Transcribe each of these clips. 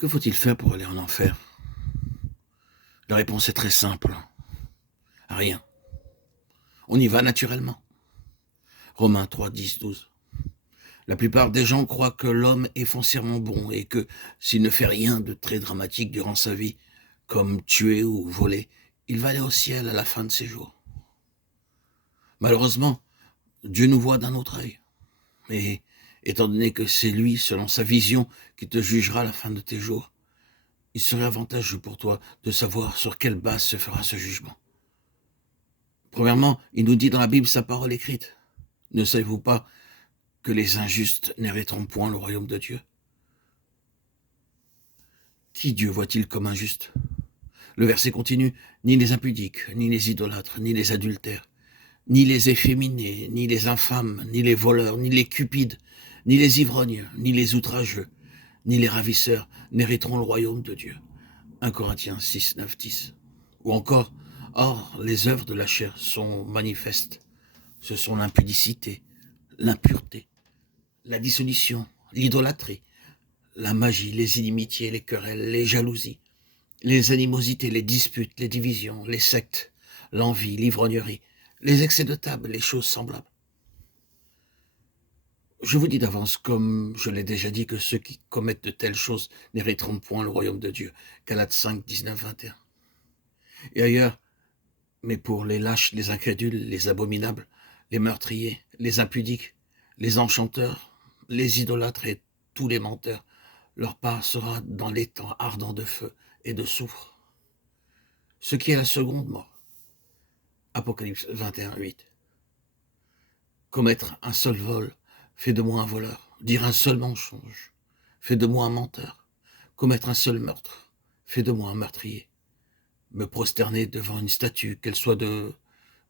Que faut-il faire pour aller en enfer? La réponse est très simple. Rien. On y va naturellement. Romains 3, 10, 12. La plupart des gens croient que l'homme est foncièrement bon et que s'il ne fait rien de très dramatique durant sa vie, comme tuer ou voler, il va aller au ciel à la fin de ses jours. Malheureusement, Dieu nous voit d'un autre œil. Et étant donné que c'est lui, selon sa vision, qui te jugera à la fin de tes jours, il serait avantageux pour toi de savoir sur quelle base se fera ce jugement. Premièrement, il nous dit dans la Bible sa parole écrite. Ne savez-vous pas que les injustes n'hériteront point le royaume de Dieu? Qui Dieu voit-il comme injuste? Le verset continue, ni les impudiques, ni les idolâtres, ni les adultères, ni les efféminés, ni les infâmes, ni les voleurs, ni les cupides, ni les ivrognes, ni les outrageux, ni les ravisseurs n'hériteront le royaume de Dieu. 1 Corinthiens 6, 9, 10. Ou encore, or, les œuvres de la chair sont manifestes. Ce sont l'impudicité, l'impureté, la dissolution, l'idolâtrie, la magie, les inimitiés, les querelles, les jalousies, les animosités, les disputes, les divisions, les sectes, l'envie, l'ivrognerie, les excès de table, les choses semblables. Je vous dis d'avance, comme je l'ai déjà dit, que ceux qui commettent de telles choses n'hériteront point le royaume de Dieu. Galates 5, 19, 21. Et ailleurs, mais pour les lâches, les incrédules, les abominables, les meurtriers, les impudiques, les enchanteurs, les idolâtres et tous les menteurs, leur part sera dans les temps ardents de feu et de soufre. Ce qui est la seconde mort. Apocalypse 21, 8. Commettre un seul vol fait de moi un voleur. Dire un seul mensonge fait de moi un menteur. Commettre un seul meurtre fait de moi un meurtrier. Me prosterner devant une statue, qu'elle soit de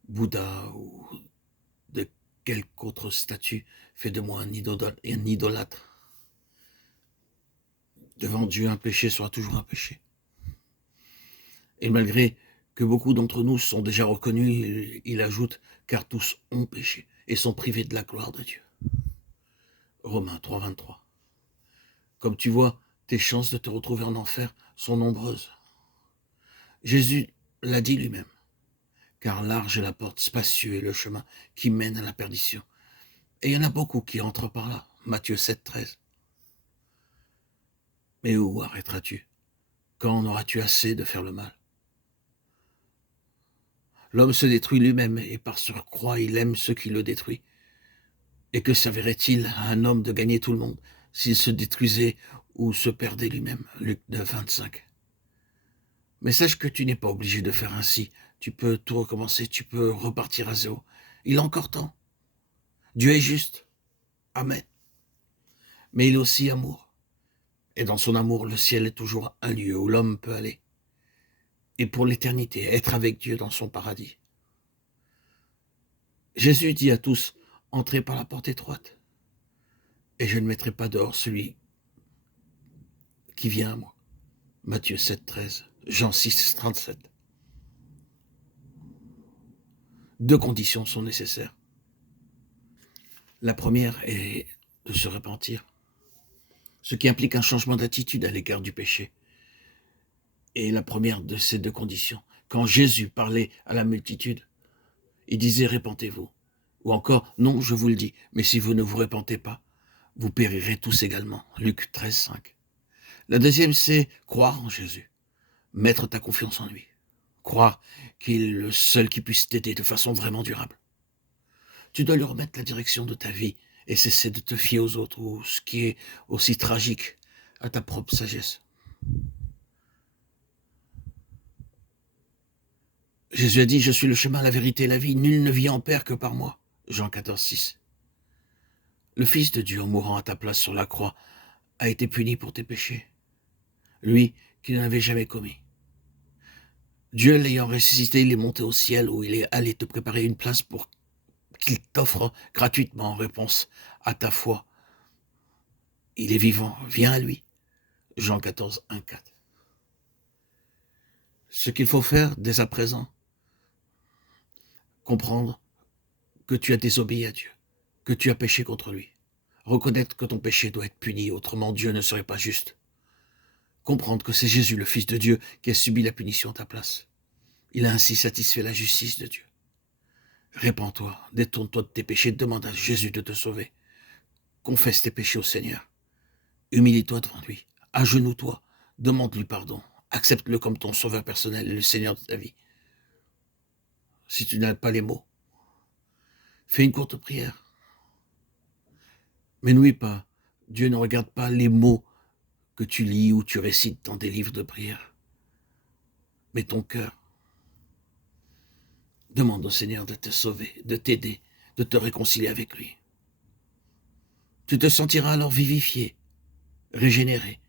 Bouddha ou de quelque autre statue, fait de moi un idolâtre. Devant Dieu, un péché sera toujours un péché. Et malgré que beaucoup d'entre nous sont déjà reconnus, il ajoute, car tous ont péché et sont privés de la gloire de Dieu. Romains 3, 23. Comme tu vois, tes chances de te retrouver en enfer sont nombreuses. Jésus l'a dit lui-même, car large est la porte, spacieux est le chemin qui mène à la perdition. Et il y en a beaucoup qui entrent par là. Matthieu 7, 13. Mais où arrêteras-tu? Quand en auras-tu assez de faire le mal? L'homme se détruit lui-même et par surcroît il aime ceux qui le détruisent. Et que servirait-il à un homme de gagner tout le monde s'il se détruisait ou se perdait lui-même? Luc 9, 25. Mais sache que tu n'es pas obligé de faire ainsi. Tu peux tout recommencer, tu peux repartir à zéro. Il a encore temps. Dieu est juste. Amen. Mais il est aussi amour. Et dans son amour, le ciel est toujours un lieu où l'homme peut aller. Et pour l'éternité, être avec Dieu dans son paradis. Jésus dit à tous, entrez par la porte étroite, et je ne mettrai pas dehors celui qui vient à moi. Matthieu 7, 13, Jean 6, 37. Deux conditions sont nécessaires. La première est de se repentir, ce qui implique un changement d'attitude à l'égard du péché. Et la première de ces deux conditions, quand Jésus parlait à la multitude, il disait « Répentez-vous ». Ou encore « Non, je vous le dis, mais si vous ne vous repentez pas, vous périrez tous également ». Luc 13, 5. La deuxième, c'est croire en Jésus, mettre ta confiance en lui, croire qu'il est le seul qui puisse t'aider de façon vraiment durable. Tu dois lui remettre la direction de ta vie et cesser de te fier aux autres, ou ce qui est aussi tragique, à ta propre sagesse. Jésus a dit, je suis le chemin, la vérité et la vie, nul ne vit en père que par moi. Jean 14, 6. Le Fils de Dieu, en mourant à ta place sur la croix, a été puni pour tes péchés. Lui qui n'avait jamais commis. Dieu l'ayant ressuscité, il est monté au ciel où il est allé te préparer une place pour qu'il t'offre gratuitement en réponse à ta foi. Il est vivant, viens à lui. Jean 14, 1, 4. Ce qu'il faut faire dès à présent, comprendre que tu as désobéi à Dieu, que tu as péché contre lui. Reconnaître que ton péché doit être puni, autrement Dieu ne serait pas juste. comprendre que c'est Jésus, le Fils de Dieu, qui a subi la punition à ta place. Il a ainsi satisfait la justice de Dieu. Répands-toi, détourne-toi de tes péchés, demande à Jésus de te sauver. Confesse tes péchés au Seigneur. Humilie-toi devant lui. Agenouille-toi. Demande-lui pardon. Accepte-le comme ton sauveur personnel et le Seigneur de ta vie. Si tu n'as pas les mots, fais une courte prière. Mais n'oublie pas, Dieu ne regarde pas les mots que tu lis ou tu récites dans des livres de prière. Mais ton cœur. Demande au Seigneur de te sauver, de t'aider, de te réconcilier avec lui. Tu te sentiras alors vivifié, régénéré,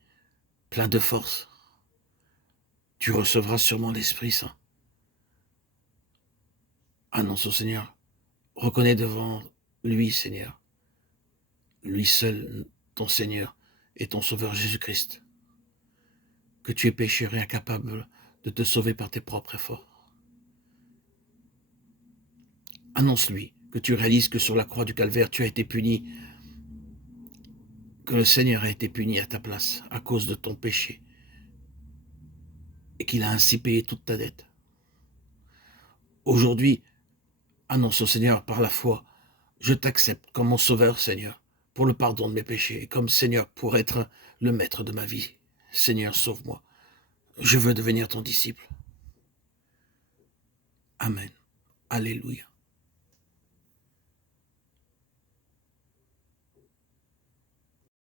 plein de force. Tu recevras sûrement l'Esprit Saint. Annonce au Seigneur. Reconnais devant lui, Seigneur, lui seul, ton Seigneur et ton Sauveur Jésus-Christ, que tu es pécheur et incapable de te sauver par tes propres efforts. Annonce-lui que tu réalises que sur la croix du calvaire, tu as été puni, que le Seigneur a été puni à ta place à cause de ton péché et qu'il a ainsi payé toute ta dette. Aujourd'hui, annonce au Seigneur par la foi, je t'accepte comme mon Sauveur, Seigneur, pour le pardon de mes péchés et comme Seigneur pour être le maître de ma vie. Seigneur, sauve-moi. Je veux devenir ton disciple. Amen. Alléluia.